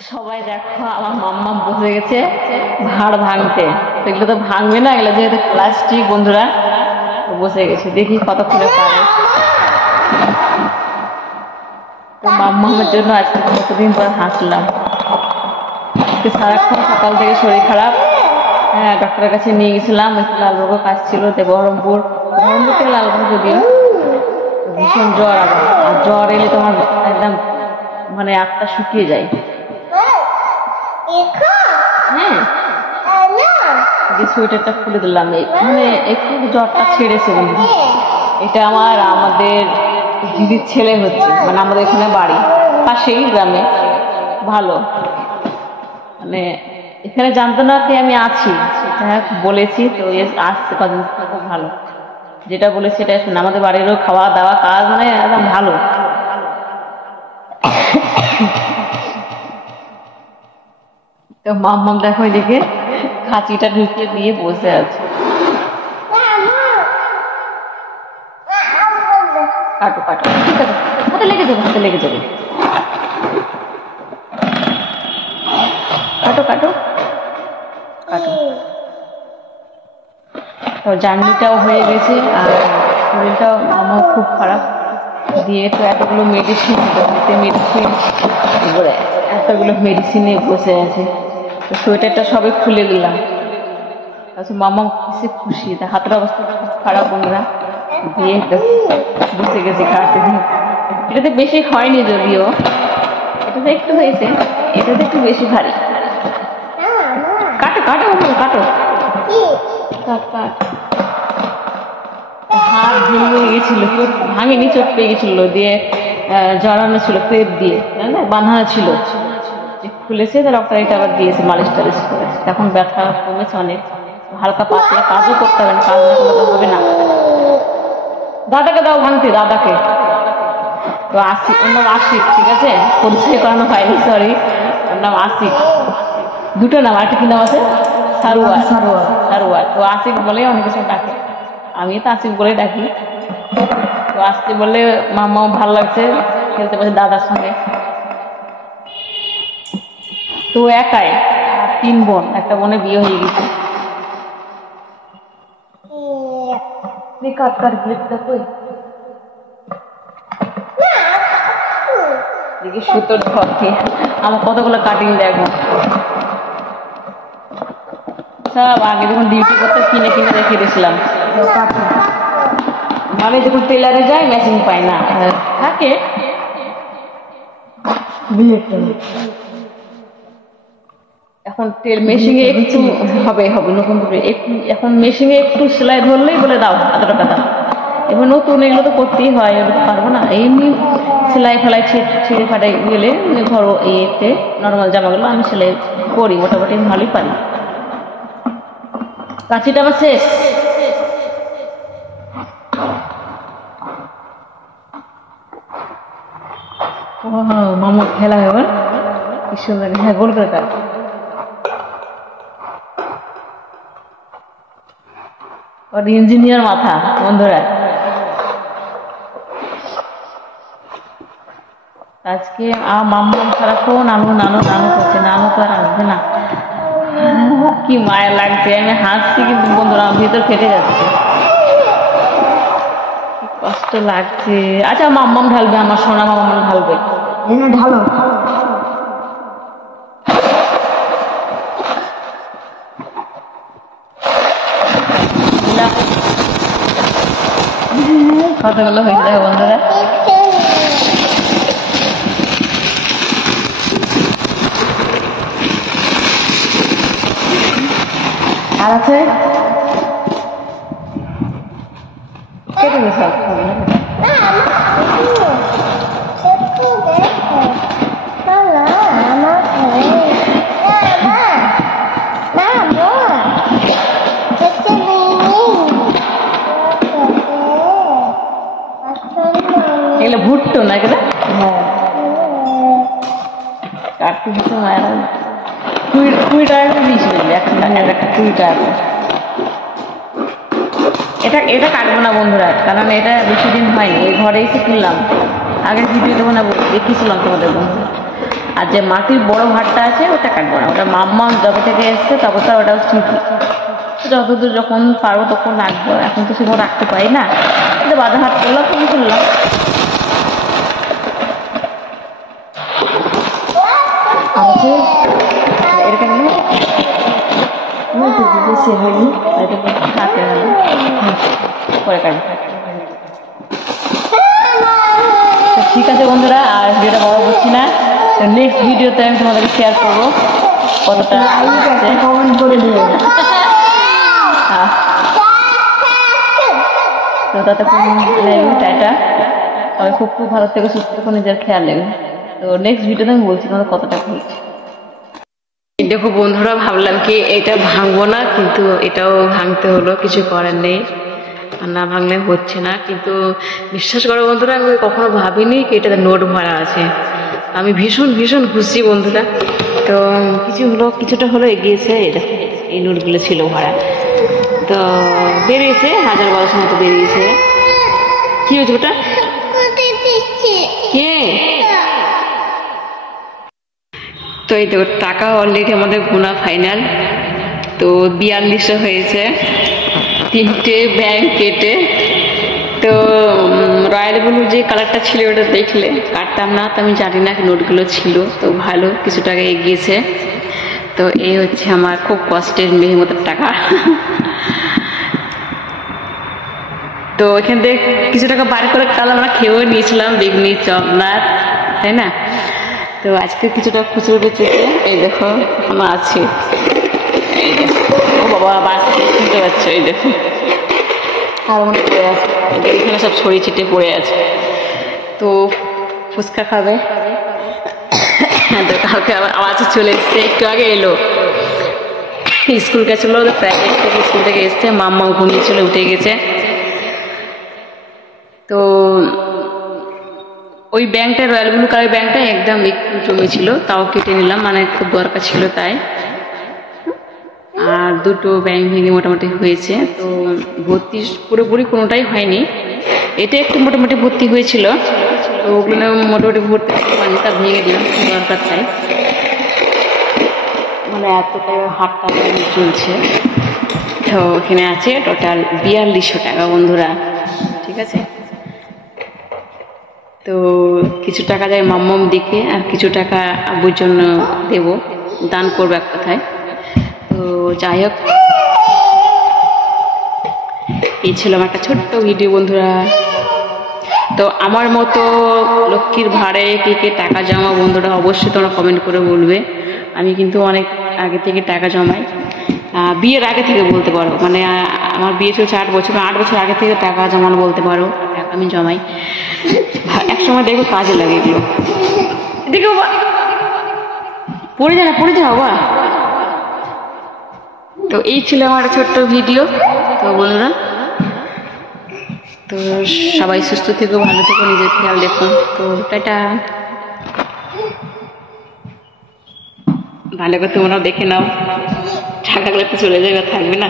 সবাই দেখো আমার মাম্মা বসে গেছে ভাড় ভাঙতে। এগুলো তো ভাঙবে না, এগুলো যেহেতু প্লাস্টিক বন্ধুরা, বসে গেছে। দেখি কতক্ষণে পারে। তো মাম্মামের জন্য আজকে কতদিন পর হাসলাম। আজকে সারাক্ষণ সকাল থেকে শরীর খারাপ। হ্যাঁ, ডক্টরের কাছে নিয়ে গেছিলাম। একটু লালবাগের কাজ ছিল, বহরমপুর থেকে লালবাগ, যদিও ভীষণ জ্বর। আর জ্বর এলে তোমার একদম মানে আত্মা শুকিয়ে যায়। হ্যাঁ, যে সোয়েটারটা খুলে দিলাম, মানে একটু জ্বরটা ছেড়েছে বন্ধু। এটা আমাদের দিদির ছেলে হচ্ছে, মানে আমাদের এখানে বাড়ি পাশেই গ্রামে। ভালো, মানে এখানে জানতো না কি আমি আছি, হ্যাঁ বলেছি তো আসছে কদিন। খুব ভালো, যেটা বলেছি সেটা শুনে। আমাদের বাড়িরও খাওয়া দাওয়া কাজ মানে একদম ভালো। তো মাম্মাম দেখো এদিকে খাঁচিটা ঢুকিয়ে দিয়ে বসে আছে। কাটো কাটো, ঠিক আছে, হাতে লেগে যাবে, হাতে লেগে যাবে। কাটো কাটো কাটো। তো জার্নিটাও হয়ে গেছে আর শরীরটাও আমার খুব খারাপ। দিয়ে তো এতগুলো মেডিসিন এতগুলো মেডিসিনে বসে আছে। তো সোয়েটারটা সবে খুলে দিলাম। আচ্ছা, মামা কিসে খুশি, তা হাতের অবস্থাটা খুব খারাপ বন্ধুরা। দিয়ে বসে গেছে কাটতে দিয়ে। এটাতে বেশি হয়নি যদিও, এটাতে একটু হয়েছে, এটাতে একটু বেশি ভারী। কাটো কাটো কাটো, কাট কাট। হাত ভেঙে গেছিল, ভাঙেনি, চোট পেয়ে গেছিল। দিয়ে জড়ানো ছিল ক্রেপ দিয়ে, বাঁধানো ছিল, খুলেছে। ডক্টর এটা আবার দিয়েছে মালিশ টালিশ করে। এখন ব্যথা কমেছে অনেক। হালকা পাতলা কাজও করতে হবে না, কাজ না করলে হবে না। দাদাকে দাও ভাঙতে, দাদাকে। তো আশিক, ওর নাম আশিক, ঠিক আছে, পরিচয় করানো হয়নি, সরি। ওর নাম আশিক, দুটো নাম। আর কি নাম আছে? সারোয়ার। সারোয়ার। তো আশিক বলে অনেক কিছু ডাকে, আমি তো আশিক বলে ডাকি। তো আসতে বললে মামাও ভালো লাগছে, খেলতে পারছে দাদার সঙ্গে। তো একাই, 3 বোন, একটা বোনের বিয়ে হয়ে গেছে। সুতোর ছকে আমার কতগুলো কাটিং দেখো। সব আগে যখন ডিউটি করতে কিনে কিনে রেখে দিয়েছিলাম। আমি যখন টেলারে যাই ম্যাচিং পাই না, থাকে এখন মেশিনে একটু হবে নতুন করে এখন মেশিনে একটু সেলাই ধরলেই বলে দাও এত টাকা দাও। এবার নতুন এগুলো তো করতেই হয়, এগুলো পারবো না। এমনি সেলাই ফেলাই ছিঁড়ে ফাটাই গেলে ধরো এতে নর্মাল জামাগুলো আমি সেলাই করি, মোটামুটি ভালোই পারি। কাঁচিটা আমার শেষ। মামা খেলা এবার কি সুন্দর, হ্যাঁ গোল করে কাট। ওর ইঞ্জিনিয়ার মাথা বন্ধুরা। আজকে মাম্মাম সারাক্ষণ নানু নানু নানু করছে, নানু তো আর আসবে না। কি মায়া লাগছে, আমি হাসছি কিন্তু বন্ধুরা আমার ভিতর ফেটে যাচ্ছে, কষ্ট লাগছে। আচ্ছা, মাম্মাম ঢালবে, আমার সোনা মাম্মাম ঢালবে। ঢালো। কতগুলো হয়ে যাবে বন্ধুরা। আর আছে কেটে সব এগুলো ভুট্টো না, এগুলো কাটতে দিতে মায়ের 20 টাকা করে দিয়েছিল, একটা 20 টাকা। এটা কাটবো না বন্ধুরা, কারণ এটা বেশি দিন হয়নি, এই ঘরে এসে কিনলাম। আগের ভিডিও দেবো না দেখিয়েছিলাম তোমাদের বন্ধুরা। আর যে মাটির বড় ভাতটা আছে ওটা কাটবো না, ওটা মাম্মা যবে থেকে এসছে তবে তো ওটাও স্মৃতি, যতদূর যখন পারবো তখন রাখবো, এখন তো সেরকম রাখতে পারি না, কিন্তু বাধা হাত করলাম ফোন করলাম। এরকম পরে কাটবো। ঠিক আছে বন্ধুরা, আর ভিডিওটা বড় করছি না, নেক্সট ভিডিওতে আমি তোমাদেরকে শেয়ার করবো কতটা কমেন্ট করে দিও। তো তাতে টাটা, সবাই খুব খুব ভালো থেকে সুস্থ থেকে নিজের খেয়াল নেবে। তো নেক্সট ভিডিওতে আমি বলছি তোমাদের কতটা ঘুরছি। দেখো বন্ধুরা, ভাবলাম কি এটা ভাঙবো না, কিন্তু এটাও ভাঙতে হলো, কিছু করার নেই, না ভাঙলে হচ্ছে না। কিন্তু বিশ্বাস করো বন্ধুরা, আমি কখনো ভাবিনি কি এটাতে নোট ভরা আছে। আমি ভীষণ ভীষণ খুশি বন্ধুরা। তো কিছুটা হলো এগিয়েছে, এই নোটগুলো ছিল ভরা, তো বেরিয়েছে 1000-1200 মতো বেরিয়েছে। কি হয়েছে ওটা? কে? তো এই তো টাকা অলরেডি আমাদের গোনা ফাইনাল। তো 4200 হয়েছে, 3টে ব্যাংক কেটে। তো রয়্যাল ব্লু যে কালারটা ছিল ওটা দেখলে কাটতাম না, তো আমি জানি না নোটগুলো ছিল, তো ভালো কিছু টাকা এগিয়েছে। তো এই হচ্ছে আমার খুব কষ্টের মেহনতের টাকা। তো এখান থেকে কিছু টাকা বার করে কাল আমরা খেয়েও নিয়েছিলাম বেগুনি চপ না, তাই না? তো আজকে কিছুটা খুচরো বেঁচেছে, এই দেখো আমার আছে। ও বাবা, বাস শুনতে পাচ্ছ, এই দেখো আর মনে পড়ে আছে, এখানে সব ছড়িয়ে ছিটে পড়ে আছে। তো ফুচকা খাবে, তো কালকে আবার আওয়াজ চলে এসছে, একটু আগে এলো, স্কুল গেছিলো, প্রাইভেট থেকে স্কুল থেকে এসছে, মাম্মা ঘুমিয়েছিল, উঠে গেছে। তো ওই ব্যাংকটা, রয়্যাল ব্লু কালার ব্যাংকটা একদম একটু জমেছিল, তাও কেটে নিলাম, মানে খুব দরকার ছিল তাই। আর 2টো ব্যাংক ভেঙে মোটামুটি হয়েছে। তো ভর্তি পুরোপুরি কোনোটাই হয়নি, এটা একটু মোটামুটি ভর্তি হয়েছিল, তো ওগুলো মোটামুটি ভর্তি পানি তা ভেঙে দিলাম, দরকার তাই। মানে এতটা হাটটা চলছে। তো এখানে আছে টোটাল 4200 টাকা বন্ধুরা, ঠিক আছে। তো কিছু টাকা যায় মাম্মাম দিকে, আর কিছু টাকা আব্বুর জন্য দেব, দান করবো এক কথায়। তো যাই হোক, এই ছিল আমার একটা ছোট্ট ভিডিও বন্ধুরা। তো আমার মতো লক্ষ্মীর ভাড়ে কে কে টাকা জমা বন্ধুরা, অবশ্যই তোমরা কমেন্ট করে বলবে। আমি কিন্তু অনেক আগে থেকে টাকা জমাই, বিয়ের আগে থেকে বলতে পারো, মানে আমার বিয়ে চলছে 8 বছর, 8 বছর আগে থেকে টাকা জমানো বলতে পারো, টাকা আমি জমাই। একসময় দেখবো কাজে লাগে এগুলো। দেখো পড়ে যা বাবা। তো এই ছিল আমার ছোট্ট ভিডিও। তো বন্ধুরা, তো সবাই সুস্থ থেকো, ভালো থেকো, নিজের খেয়াল দেখো। তো টাটা, ভালো করে তোমরাও দেখে নাও, টাকাগুলো তো চলে যাবে, থাকবে না।